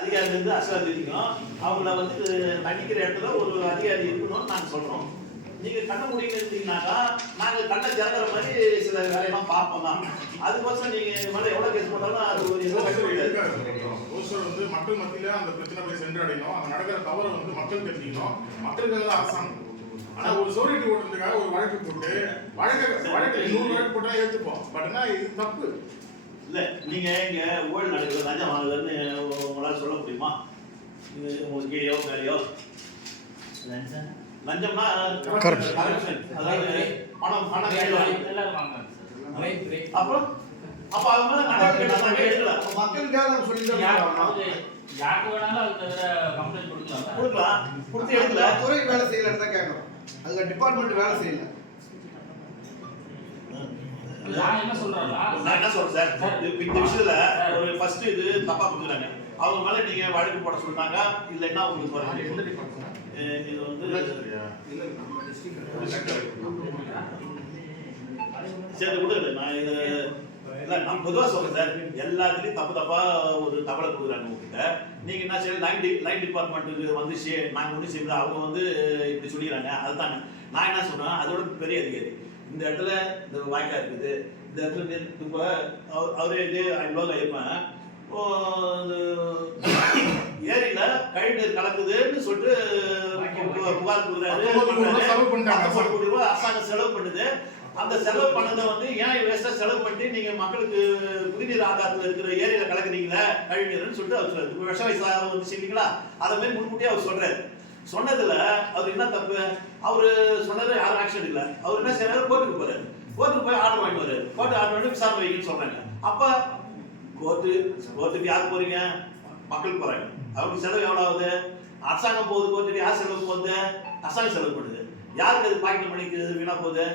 அதிகாரிலேருந்து அசல் இருக்கணும். அவங்கள வந்து தண்டிக்கிற இடத்துல ஒரு அதிகாரி இருக்கணும்னு நாங்கள் சொல்கிறோம். நீங்கள் கண்ண முடியுன்னு இருந்தீங்கன்னாக்கா நாங்கள் கண்ணை திறக்கிற மாதிரி சில வேலையெல்லாம் பார்ப்போம் தான். அதுக்கோசம் நீங்கள் இது மாதிரி எவ்வளோ கேஸ் போட்டாலும் அது ஒரு வந்து மக்கள் மத்தியில் அந்த பிரச்சனை போய் சென்றடையணும். அந்த நடக்கிற தவறை வந்து மக்கள் தெரிஞ்சுக்கணும். மக்களுக்காக தான் அரசாங்கம். ஆனால் ஒரு சோரிட்டி ஓட்டுறதுக்காக ஒரு வழக்கு போட்டு வழக்கு 100 வழக்கு போட்டால் ஏற்றுப்போம். பட் ஆனால் இது தப்பு இல்லை. நீங்கள் இங்கே ஊழல் நடக்குது, லஞ்சம் வாங்குதுன்னு உங்களால் சொல்ல முடியுமா? இது உங்களுக்கு கீழேயோ மேலேயோ லஞ்சம்னா கரப்ஷன், அதாவது பணம் அப்புறம் அப்போ அது மாதிரி நடவடிக்கை எடுக்கல. மக்களுக்காக கொடுக்கலாம், கொடுத்து எடுக்கல. துறை வேலை செய்யலன்னு தான் கேட்கணும். அதுக்கு டிபார்ட்மெண்ட் வேலை செய்யல. நான் என்ன சொல்றேன் சார், இந்த விஷயத்துல ஒரு ஃபர்ஸ்ட் இது தப்பா புரிஞ்சுறாங்க. அவங்க மேல நீங்க வழக்கு போட சொல்றாங்க. இல்லைன்னா உங்களுக்கு இது வந்து சரி விடுங்க. நான் இது இல்லை, நான் பொதுவாக சொல்றேன் சார், எல்லாத்துலேயும் தப்பா ஒரு தகவலை கொடுக்குறாங்க உங்ககிட்ட. நீங்க என்ன சரி லைன் டிபார்ட்மெண்ட்டுக்கு வந்து நாங்கள் ஒன்றும் செய்யல, அவங்க வந்து இப்படி சொல்லிக்கிறாங்க. அதுதாங்க நான் என்ன சொல்றேன், அதோட பெரிய அதிகாரி இந்த இடத்துல இந்த வாய்க்கா இருக்குது, இந்த இடத்துல இப்போ அவரே இது 5 ரூபா இருப்பேன் ஏரியில கழிநீர் கலக்குதுன்னு சொல்லிட்டு புகார் கொடுக்குறாரு. அரசாங்கம் செலவு பண்ணுது. அந்த செலவு பண்ணதை வந்து ஏன் வேஸ்டா செலவு பண்ணி நீங்க மக்களுக்கு குடிநீர் ஆதாரத்தில் இருக்கிற ஏரியில கலக்குறீங்களா கழிநீர்னு சொல்லிட்டு அவர் சொல்றாரு. இப்போ விஷ வயசாக வந்து செய்வீங்களா அதை மாதிரி முன்கூட்டியே அவர் சொல்றாரு. சொன்னதுல அவர் என்ன தப்பு? அவரு சொன்னது யாரும் ஆக்ஷன் எடுக்கல. அவர் என்ன செய்யறாரு, கோர்ட்டுக்கு போறாரு. கோர்ட்டுக்கு போய் ஆர்டர் வாங்கி வர்றாரு. கோர்ட்டு ஆர்டர் வாங்கி விசாரணை வைக்கணும்னு சொல்றாங்க. அப்ப கோர்ட்டுக்கு யார் போறீங்க? மக்கள் போறாங்க. அவருக்கு செலவு எவ்வளவு ஆகுது? அரசாங்கம் போகுது. கோர்ட்டுக்கு யார் செலவு போகுது? அரசாங்கம் செலவு பண்ணுது. யாருக்கு அது பாக்கெட் மணிக்கு வீணா போகுது?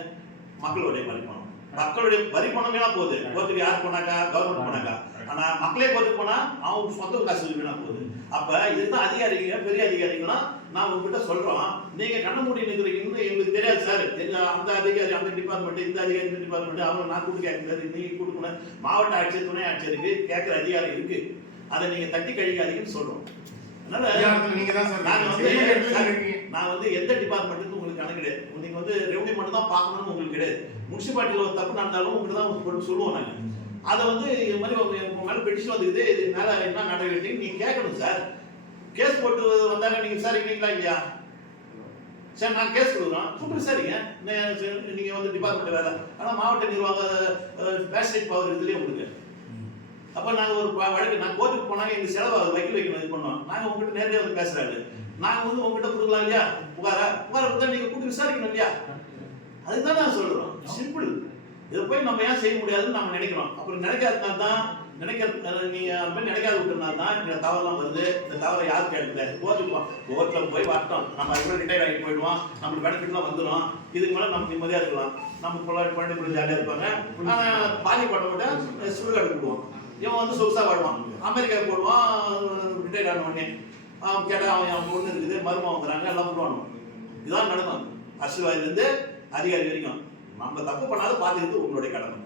மக்களுடைய வரி பணம். மக்களுடைய வரி பணம் வீணா போகுது. கோர்ட்டுக்கு யார் போனாக்கா? கவர்மெண்ட் போனாக்கா. ஆனா மக்களே கோர்ட்டுக்கு போனா அவங்க சொந்த காசு வீணா போகுது. அப்ப இதுதான் அதிகாரிங்க, பெரிய அதிகாரிகளாம் நான் உங்ககிட்ட சொல்றோம். நீங்க கண்ண மூடி நிற்கிறீங்கன்னு எங்களுக்கு தெரியாது சார். அந்த அதிகாரி அந்த டிபார்ட்மெண்ட், இந்த அதிகாரி இந்த டிபார்ட்மெண்ட், அவங்க நான் கூட்டு கேட்க நீங்க கொடுக்கணும். மாவட்ட ஆட்சியர், துணை ஆட்சியருக்கு கேட்கிற அதிகாரம் இருக்கு. அதை நீங்க தட்டி கழிக்காதீங்கன்னு சொல்றோம். நான் வந்து எந்த டிபார்ட்மெண்ட்டுக்கு உங்களுக்கு கணக்கு கிடையாது. நீங்க வந்து ரெவன்யூ மட்டும் தான் பார்க்கணும்னு உங்களுக்கு கிடையாது. முனிசிபாலிட்டியில் ஒரு தப்பு நடந்தாலும் உங்களுக்கு தான் சொல்லுவோம். நாங்க அதை வந்து இது மாதிரி உங்க மேல பெட்டிஷன் வந்துக்குது, இது மேல என்ன நடவடிக்கை நீங்க கேட்கணும் சார். கேஸ் போட்டு வந்தாங்க, நீங்க விசாரிக்கிறீங்களா இல்லையா? சார் நான் கேஸ் கொடுக்குறோம், கூப்பிட்டு விசாரிங்க. நீங்க வந்து டிபார்ட்மெண்ட் வேலை. ஆனா மாவட்ட நிர்வாக பேஸ்டேட் பவர் இதுலயே உங்களுக்கு. அப்ப நாங்க ஒரு வழக்கு நான் கோர்ட்டுக்கு போனாங்க, எங்க செலவு வக்கீல் வைக்கணும் இது பண்ணோம். நாங்க உங்ககிட்ட நேரடியாக வந்து பேசுறாரு. நாங்க வந்து உங்ககிட்ட கொடுக்கலாம் இல்லையா? புகார கொடுத்தா நீங்க கூப்பிட்டு விசாரிக்கணும் இல்லையா? அதுதான் நான் சொல்றோம். சிம்பிள். இதை போய் நம்ம ஏன் செய்ய முடியாதுன்னு நம்ம நினைக்கிறோம். அப்புறம் நினைக்காதனால தான் நீங்க அந்த மாதிரி நினைக்காத விட்டுனால தான் இந்த தவறுலாம் வருது. இந்த தவறை யார் கேட்கல? கோர்ட்ல போய் வரட்டும். நம்ம அதுக்குள்ள ரிட்டையர் ஆகி போயிடுவோம். நம்மளுக்கு பெனிஃபிட்லாம் வந்துடும். இதுக்கு மேலே நம்ம நிம்மதியாக இருக்கலாம். நம்ம குழந்தை ஜாலியாக இருப்பாங்க. ஆனால் பாதிப்பட்டவங்க சுடுகாடு போடுவோம். இவன் வந்து சொகுசாக வாடுவான். அமெரிக்காவுக்கு போடுவான். ரிட்டையர் ஆன உடனே அவன் கேட்டால் அவன் பொண்ணு இருக்குது, மருமம் வந்துடுறாங்க, எல்லாம் போடுவானு. இதுதான் நடக்கும். அரசியல்வாதிலேருந்து அதிகாரி வரைக்கும் நம்ம தப்பு பண்ணாத பார்த்துக்கிறது உங்களுடைய கடமை.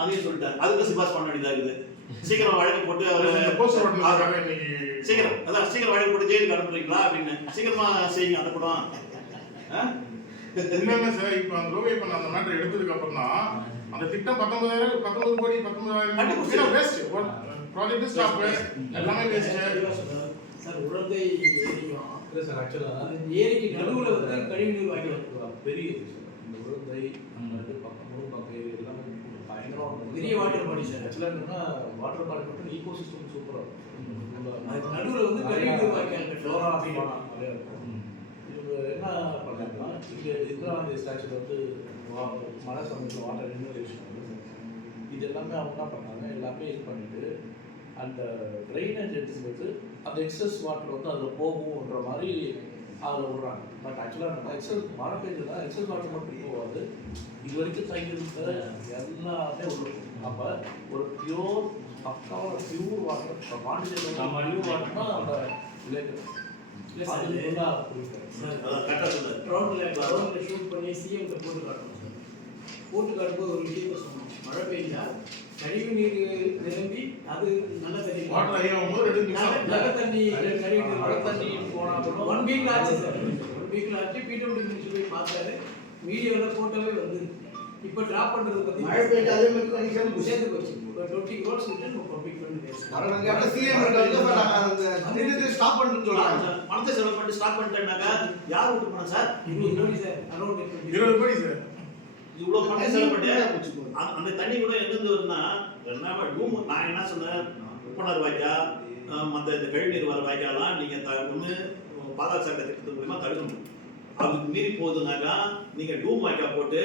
அதையும் சொல்லிட்டேன். அதுக்கு சிபாஸ் பண்ண வேண்டியதா இருக்குது. சீக்கிரம் வழக்கு போட்டு சீக்கிரம் வழக்கு போட்டு ஜெயிலுக்கு அனுப்புறீங்களா அப்படின்னு சீக்கிரமா செய்யுங்க. அந்த படம் இல்லைங்க சார். இப்போ அந்த லோகை பண்ண அந்த மேட்டர் எடுத்ததுக்கு அப்புறம் தான் அந்த திட்டம் 19 கோடி 19,000 வேஸ்ட். ப்ராஜெக்ட் ஸ்டாப் எல்லாமே வேஸ்ட் சார். உடந்தை இல்லை சார். ஆக்சுவலாக ஏரிக்கு நடுவில் வந்து கழிவுநீர் வாங்கி பெரிய இந்த உடந்தை நம்ம வந்து பக்கம் ஏரி எல்லாமே பயங்கரம் பெரிய வாட்டர் பாடி சார். ஆக்சுவலாக என்னன்னா வாட்டர் பாடி மட்டும் ஈகோ சிஸ்டம் சூப்பராக இருக்கும். அதுக்கு நடுவில் வந்து கழிவுநீர் வாங்கி ஃப்ளோரா நிறையா இருக்கும். இவங்க என்ன பண்ணாங்கன்னா இங்கே இந்திரா காந்தி ஸ்டாச்சுவில் வந்து மழை சமயத்தில் வாட்டர் ரெனிவேஷன் இது எல்லாமே அவங்க என்ன பண்ணாங்க, எல்லாமே இது பண்ணிட்டு அந்த ட்ரைனேஜ் எடுத்துக்கிட்டு அந்த எக்ஸஸ் வாட்டர் வந்து அதில் போகும்ன்ற மாதிரி அதில் விடுறாங்க. பட் ஆக்சுவலாக நம்ம எக்ஸஸ் மழை பெய்யுதுன்னா எக்ஸஸ் வாட்டர் மட்டும் போகாது, இது வரைக்கும் தங்கியிருக்கிற எல்லாமே விடுறோம். அப்போ ஒரு பியூர் பக்காவான பியூர் வாட்டர் பாண்டிச்சேரி பியூர் வாட்டர்னா அந்த ஷூட் பண்ணி சிஎம் போட்டு காட்டணும் சார். போட்டு காட்டும்போது ஒரு விஷயத்த சொன்னோம். மழை பெய்ஞ்சா கழிவு நீர் நிரம்பி அது நல்ல தண்ணி வாட்டர் ஐயாவும் 2 நிமிஷம் நல்ல தண்ணி கழிவு நீர் மழை தண்ணி போனா கூட 1 வீக்ல ஆச்சு சார். 1 வீக்ல ஆச்சு. பிடபிள்யூ மினிஸ்டர் போய் பார்த்தாரு. வீடியோவில் ஃபோட்டோவே வந்து இப்போ ட்ராப் பண்ணுறது பற்றி மழை பெய்ஞ்சு அதே மாதிரி தண்ணி சேர்ந்து சேர்ந்து போச்சு. இப்போ 20 crores கிட்ட நம்ம பப்ளிக் பண்ணி பேசுகிறோம். வரணும் கேட்டால் சிஎம் இருக்காங்க அந்த திட்டத்தை ஸ்டாப் பண்ணிட்டு சொல்றாங்க. பணத்தை செலவு பண்ணி ஸ்டார்ட் பண்ணிட்டேன்னாக்கா யார் விட்டு போனா சார்? 20 கோடி சார். அரௌண்ட் 20 கோடி சார். இவ்வளவு பணத்தை செலவு பண்ணி வச்சுக்கோங்க. அந்த தண்ணி கூட எங்கிருந்து வருதுன்னா டூம் நான் என்ன சொன்னேன், உப்பனர் வாய்க்கா மற்ற இந்த கழிவுநீர் வர வாய்க்காலாம் நீங்க ஒன்று பாதாள சட்ட திட்டத்தின் மூலமா தடுக்கணும். அதுக்கு மீறி போகுதுனாக்கா நீங்க டூம் வாய்க்கா போட்டு